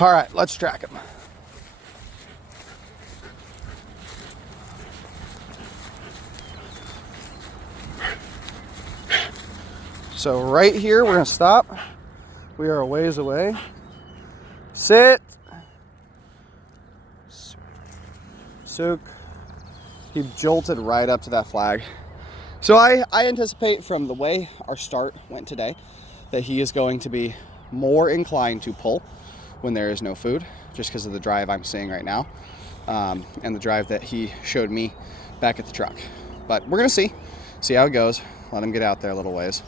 All right, let's track him. So right here, we're gonna stop. We are a ways away. Sit. Sook. He jolted right up to that flag. So I anticipate from the way our start went today that he is going to be more inclined to pull when there is no food, just because of the drive I'm seeing right now, and the drive that he showed me back at the truck. But we're gonna see how it goes. Let him get out there a little ways.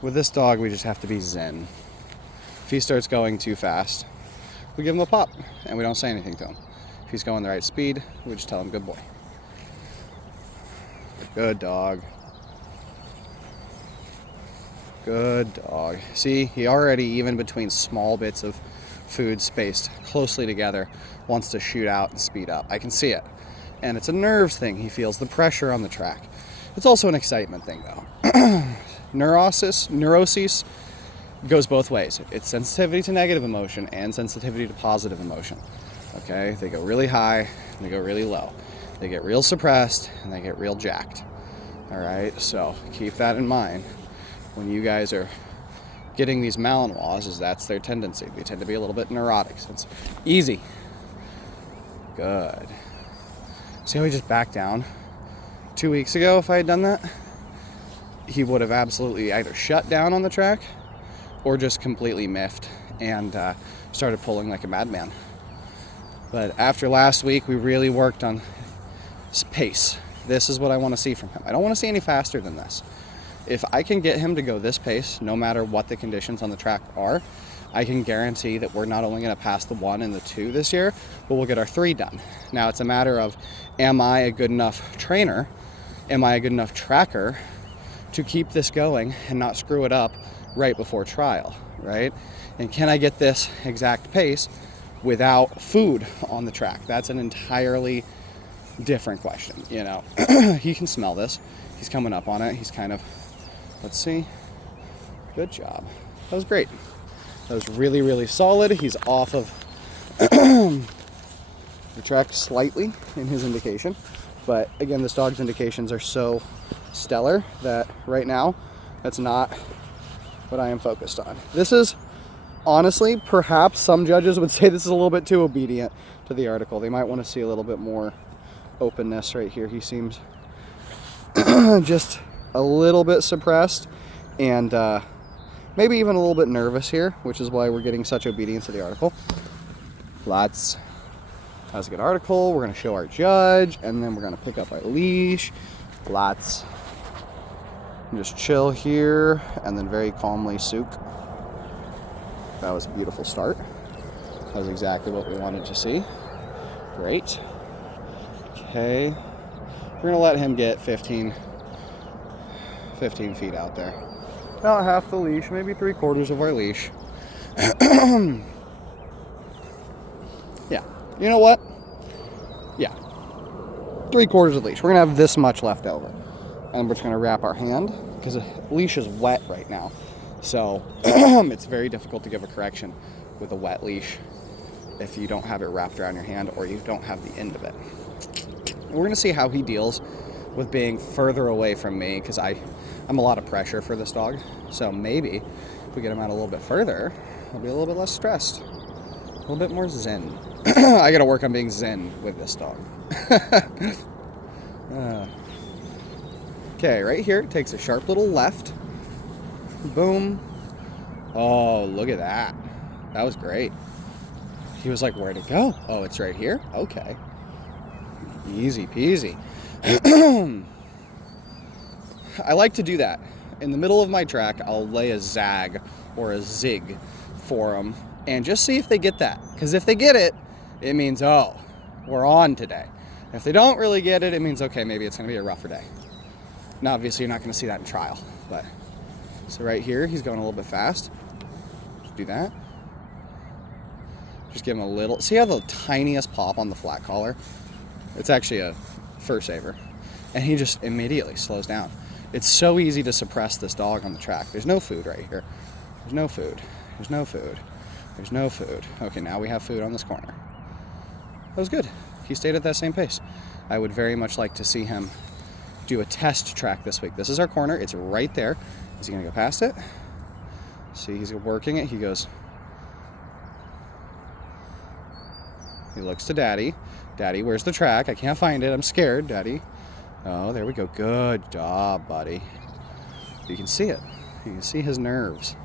With this dog, we just have to be zen. If he starts going too fast, we give him a pop and we don't say anything to him. If he's going the right speed, we just tell him, good boy. Good dog. Good dog. See, he already, even between small bits of food spaced closely together, wants to shoot out and speed up. I can see it. And it's a nerves thing. He feels the pressure on the track. It's also an excitement thing, though. Neuroses goes both ways. It's sensitivity to negative emotion and sensitivity to positive emotion. Okay, they go really high and they go really low. They get real suppressed and they get real jacked. All right, so keep that in mind when you guys are getting these Malinois, is that's their tendency. They tend to be a little bit neurotic. So it's easy. Good. See how he just backed down? 2 weeks ago, if I had done that, he would have absolutely either shut down on the track or just completely miffed and started pulling like a madman. But after last week, we really worked on pace. This is what I want to see from him. I don't want to see any faster than this. If I can get him to go this pace, no matter what the conditions on the track are, I can guarantee that we're not only going to pass the 1 and the 2 this year, but we'll get our 3 done. Now it's a matter of, am I a good enough trainer? Am I a good enough tracker to keep this going and not screw it up right before trial, right? And can I get this exact pace without food on the track? That's an entirely different question, you know. He can smell this. He's coming up on it. He's kind of, let's see. Good job. That was great. That was really, really solid. He's off of the track slightly in his indication. But again, this dog's indications are so stellar that right now, that's not what I am focused on. This is, honestly, perhaps some judges would say this is a little bit too obedient to the article. They might want to see a little bit more openness right here. He seems just a little bit suppressed and maybe even a little bit nervous here, which is why we're getting such obedience to the article. That was a good article. We're going to show our judge, and then we're going to pick up our leash. And just chill here, and then very calmly sook. That was a beautiful start. That was exactly what we wanted to see. Great. Okay. We're going to let him get 15 feet out there. About half the leash, maybe 3/4 of our leash. Yeah. You know what? Yeah. 3/4 of the leash. We're going to have this much left over. And we're just going to wrap our hand because the leash is wet right now. So it's very difficult to give a correction with a wet leash if you don't have it wrapped around your hand or you don't have the end of it. We're going to see how he deals with being further away from me because I'm a lot of pressure for this dog. So maybe if we get him out a little bit further, he'll be a little bit less stressed. A little bit more zen. I got to work on being zen with this dog. Okay, right here, it takes a sharp little left. Boom. Oh, look at that. That was great. He was like, where'd it go? Oh, it's right here? Okay. Easy peasy. I like to do that. In the middle of my track, I'll lay a zag or a zig for them and just see if they get that. Because if they get it, it means, oh, we're on today. If they don't really get it, it means, okay, maybe it's going to be a rougher day. Now, obviously, you're not going to see that in trial. But so right here, he's going a little bit fast. Just do that. Just give him a little. See how the tiniest pop on the flat collar? It's actually a fur saver. And he just immediately slows down. It's so easy to suppress this dog on the track. There's no food right here. There's no food. There's no food. There's no food. Okay, now we have food on this corner. That was good. He stayed at that same pace. I would very much like to see him do a test track this week. This is our corner. It's right there. Is he going to go past it? See, he's working it. He goes. He looks to Daddy. Daddy, where's the track? I can't find it. I'm scared, Daddy. Oh, there we go. Good job, buddy. You can see it. You can see his nerves.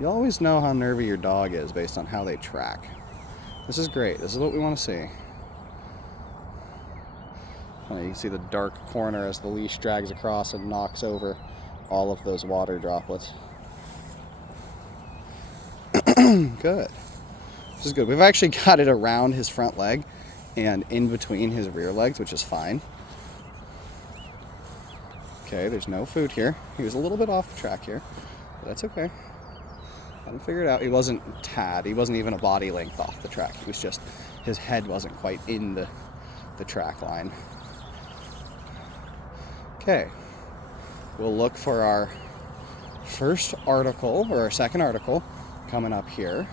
You always know how nervy your dog is based on how they track. This is great. This is what we want to see. You can see the dark corner as the leash drags across and knocks over all of those water droplets. Good. This is good. We've actually got it around his front leg and in between his rear legs, which is fine. Okay, there's no food here. He was a little bit off the track here, but that's okay. Got him figured out. He wasn't tad. He wasn't even a body length off the track. He was just, his head wasn't quite in the track line. Okay, we'll look for our first article, or our second article, coming up here.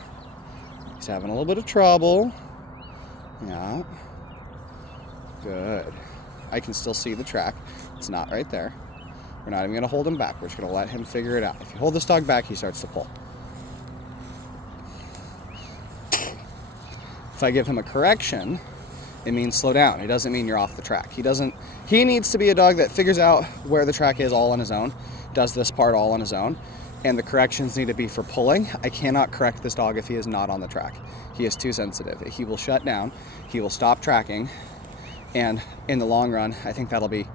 He's having a little bit of trouble. Yeah. Good. I can still see the track. It's not right there. We're not even going to hold him back. We're just going to let him figure it out. If you hold this dog back, he starts to pull. If I give him a correction, it means slow down. It doesn't mean you're off the track. He needs to be a dog that figures out where the track is all on his own, does this part all on his own, and the corrections need to be for pulling. I cannot correct this dog if he is not on the track. He is too sensitive. He will shut down, he will stop tracking, and in the long run, I think that'll be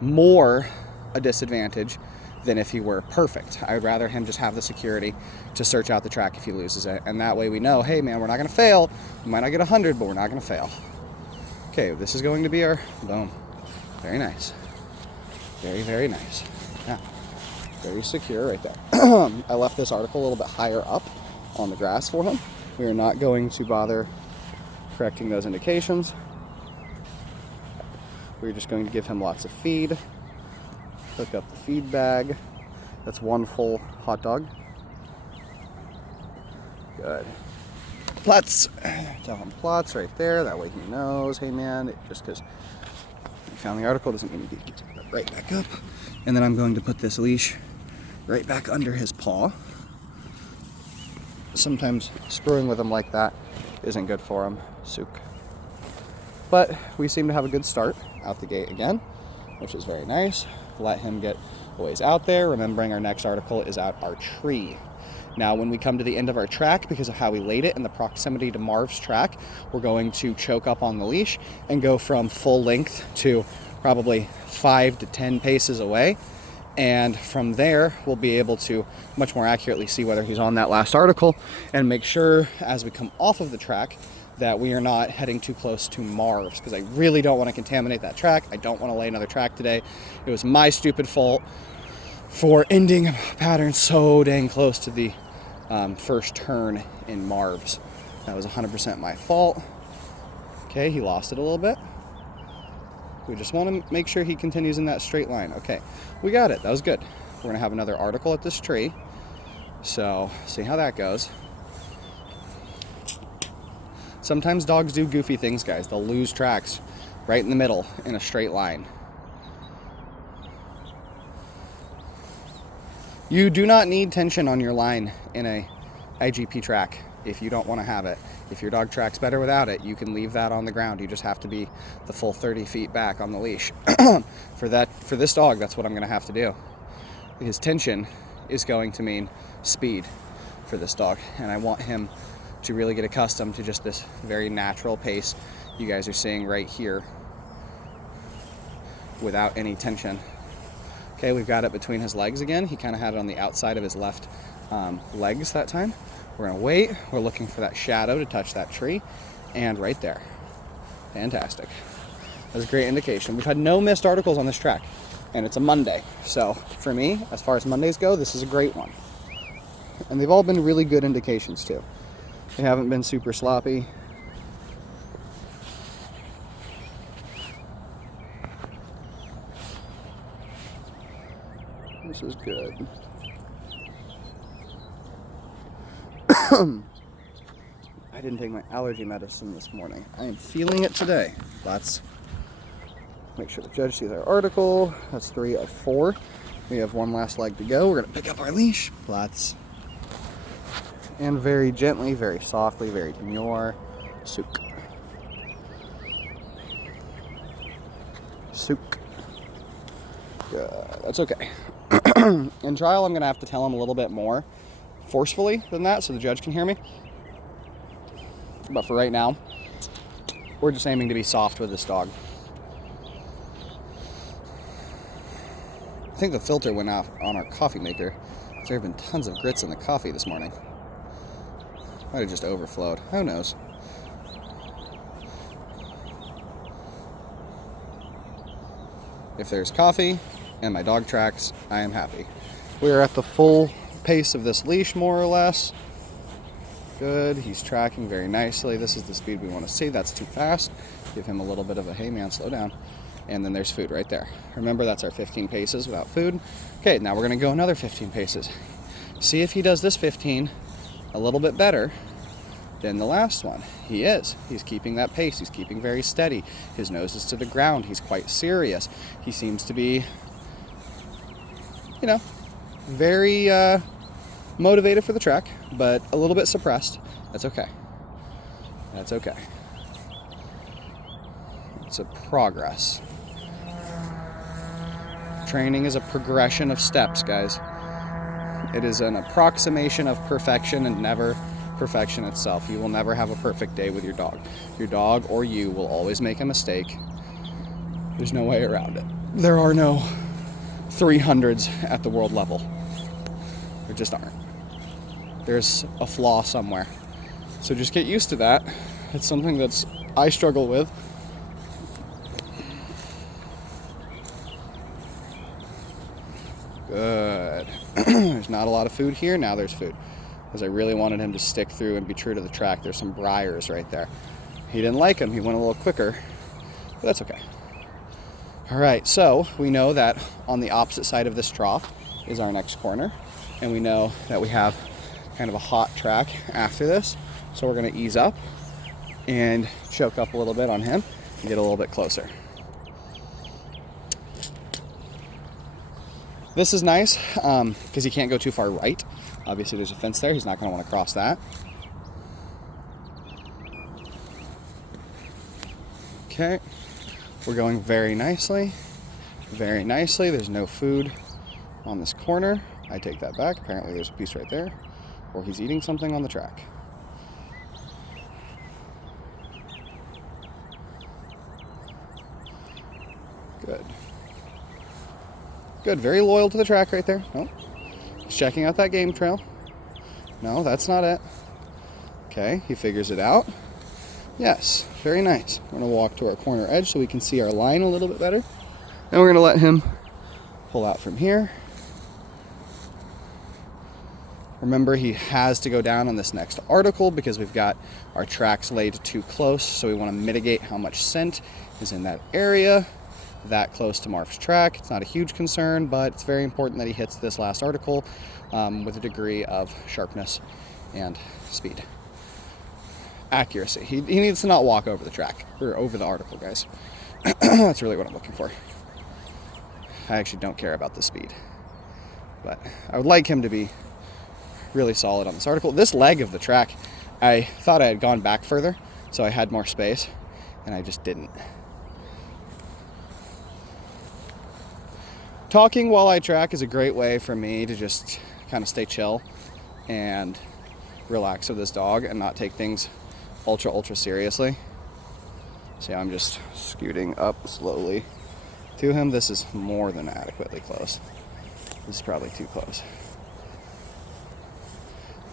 more a disadvantage than if he were perfect. I'd rather him just have the security to search out the track if he loses it, and that way we know, hey man, we're not gonna fail. We might not get 100, but we're not gonna fail. Okay, this is going to be our, boom. Very nice. Very, very nice. Yeah, very secure right there. I left this article a little bit higher up on the grass for him. We are not going to bother correcting those indications. We're just going to give him lots of feed. Hook up the feed bag. That's one full hot dog. Good. Plutz. Tell him Plutz right there. That way he knows, hey man, just because I found the article doesn't mean you get to get right back up. And then I'm going to put this leash right back under his paw. Sometimes screwing with him like that isn't good for him. Sook. But we seem to have a good start out the gate again, which is very nice. Let him get a ways out there, remembering our next article is out our tree. Now, when we come to the end of our track, because of how we laid it and the proximity to Marv's track, we're going to choke up on the leash and go from full length to probably 5 to 10 paces away. And from there, we'll be able to much more accurately see whether he's on that last article and make sure as we come off of the track that we are not heading too close to Marv's, because I really don't want to contaminate that track. I don't want to lay another track today. It was my stupid fault for ending a pattern so dang close to the first turn in Marv's. That was 100% my fault. Okay, he lost it a little bit. We just want to make sure he continues in that straight line. Okay, we got it. That was good. We're going to have another article at this tree. So, see how that goes. Sometimes dogs do goofy things, guys. They'll lose tracks right in the middle in a straight line. You do not need tension on your line in a IGP track if you don't want to have it. If your dog tracks better without it, you can leave that on the ground. You just have to be the full 30 feet back on the leash. For this dog, that's what I'm going to have to do. His tension is going to mean speed for this dog, and I want him to really get accustomed to just this very natural pace you guys are seeing right here without any tension. Okay, we've got it between his legs again. He kind of had it on the outside of his left legs that time. We're gonna wait. We're looking for that shadow to touch that tree, and right there. Fantastic. That's a great indication. We've had no missed articles on this track, and it's a Monday. So for me, as far as Mondays go, this is a great one. And they've all been really good indications too. They haven't been super sloppy. This is good. I didn't take my allergy medicine this morning. I am feeling it today. Let's make sure the judge sees our article. That's 3 of 4. We have one last leg to go. We're going to pick up our leash. Let's. And very gently, very softly, very demure. Sook. Sook. That's okay. In trial, I'm going to have to tell him a little bit more forcefully than that so the judge can hear me. But for right now, we're just aiming to be soft with this dog. I think the filter went off on our coffee maker. There have been tons of grits in the coffee this morning. Might have just overflowed. Who knows? If there's coffee and my dog tracks, I am happy. We are at the full pace of this leash, more or less. Good. He's tracking very nicely. This is the speed we want to see. That's too fast. Give him a little bit of a, hey man, slow down. And then there's food right there. Remember, that's our 15 paces without food. Okay, now we're going to go another 15 paces. See if he does this 15 a little bit better than the last one. He is. He's keeping that pace. He's keeping very steady. His nose is to the ground. He's quite serious. He seems to be, very motivated for the track, but a little bit suppressed. That's okay. That's okay. It's a progress. Training is a progression of steps, guys. It is an approximation of perfection and never perfection itself. You will never have a perfect day with your dog. Your dog or you will always make a mistake. There's no way around it. There are no 300s at the world level. There just aren't. There's a flaw somewhere. So just get used to that. It's something that's I struggle with. Good. There's not a lot of food here. Now there's food. Because I really wanted him to stick through and be true to the track. There's some briars right there. He didn't like them. He went a little quicker. But that's okay. All right, so we know that on the opposite side of this trough is our next corner. And we know that we have kind of a hot track after this. So we're going to ease up and choke up a little bit on him and get a little bit closer. This is nice because he can't go too far right. Obviously there's a fence there. He's not going to want to cross that. Okay. We're going very nicely. Very nicely. There's no food on this corner. I take that back. Apparently there's a piece right there. Or he's eating something on the track. Good. Good. Very loyal to the track right there. Oh. He's checking out that game trail. No, that's not it. Okay, he figures it out. Yes, very nice. We're going to walk to our corner edge so we can see our line a little bit better. And we're going to let him pull out from here. Remember, he has to go down on this next article because we've got our tracks laid too close, so we want to mitigate how much scent is in that area, that close to Marf's track. It's not a huge concern, but it's very important that he hits this last article with a degree of sharpness and speed. Accuracy. He needs to not walk over the track, or over the article, guys. That's really what I'm looking for. I actually don't care about the speed, but I would like him to be really solid on this article. This leg of the track, I thought I had gone back further, so I had more space, and I just didn't. Talking while I track is a great way for me to just kind of stay chill and relax with this dog and not take things ultra seriously. See, I'm just scooting up slowly to him. This is more than adequately close. This is probably too close.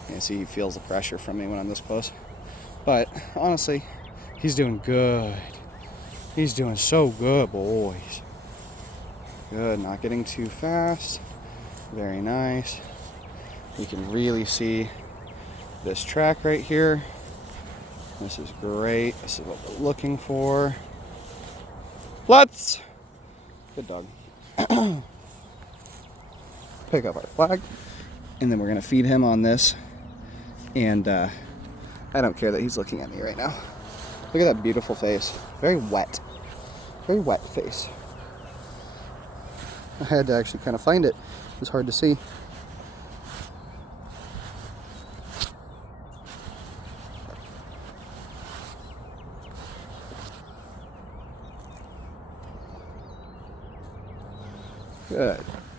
You see, he feels the pressure from me when I'm this close. But honestly, he's doing good. He's doing so good, boys. Good, not getting too fast. Very nice. You can really see this track right here. This is great. This is what we're looking for. Let's. Good dog. pick up our flag, and then we're gonna feed him on this. And I don't care that he's looking at me right now. Look at that beautiful face. Very wet face. I had to actually kind of find it. It was hard to see.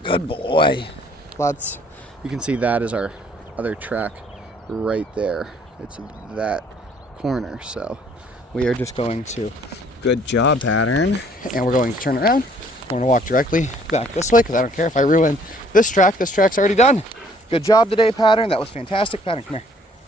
Good boy. You can see that is our other track right there. It's that corner. So we are just going to, good job, Pattern. And we're going to turn around. We're going to walk directly back this way because I don't care if I ruin this track. This track's already done. Good job today, Pattern. That was fantastic. Pattern, come here.